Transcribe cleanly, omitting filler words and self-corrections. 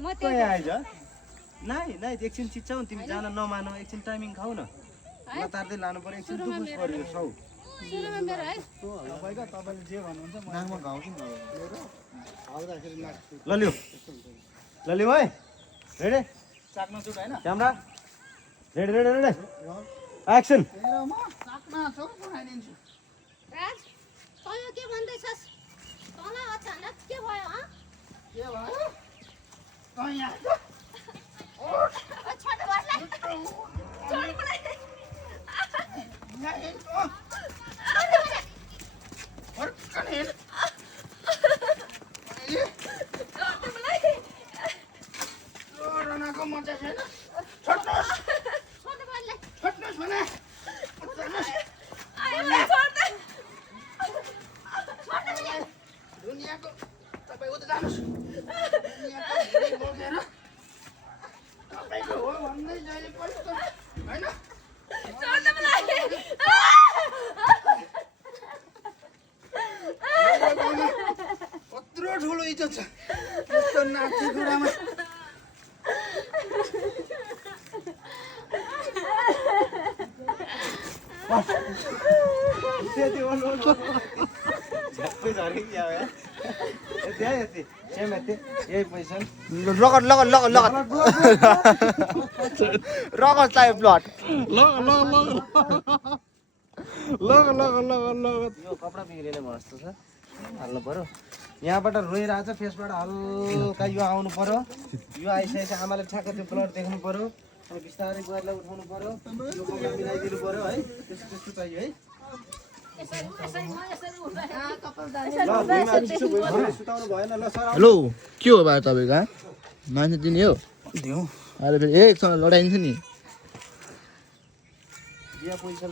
कहाँ आइज नाइ एकछिन चिच्चाउ तिमी जान नमानौ एकछिन टाइमिङ खाऊ न नतार्दै लानु पर्यो एकछिन दुखुस पर्यो सौ सुरुमा मेरो है तपाईले जे भन्नुहुन्छ म नाकमा घाउ कि आउँदाखेरि लाग्छ ल लिऊ है रेडी चाक्न छु हैन क्यामेरा रेडी एक्सन हेरौँ चाक्न छु बनाइदिन्छु राज तँ के भन्दैछस् तँलाई अचानक के भयो ह के भयो कहाँ यहाँ छोटो बसलाई छोटो मलाई यहाँ हेर्नु फर्कन हेर्नु रनाको मजा छैन छोड्नुहोस् छोड्नुहोस् भने दुनियाँको तपाईँ उता जानुहोस् दुनियाँको बोकेर तपाईँको हो भन्दै जहिले पस्छ होइन कत्रो ठुलो इज्जत छ यस्तो नाच्ने कुरामा झ्याप्पै झर्यो कि अब यति है यति सेम यति यही पोजिसन रगत चाहियो ब्लड यो कपडा बिग्रिने भयो जस्तो छ हाल्नु पर्यो यहाँबाट रोइरहेछ फेसबाट हल्का यो आउनु पर्यो यो आइसकेपछि आमाले ठ्याक्क त्यो ब्लड देख्नु पर्यो अनि बिस्तारै गएर उठाउनु पर्यो यो कपडा मिलाइदिनु पर्यो है त्यस्तो चाहियो है सुताउनु भएन ल सर हेलो के हो बा तपाईँको मान्छे दिने हो दिउँ अहिले फेरि एकसँग लडाइन्छ नि यहाँ पोजिसन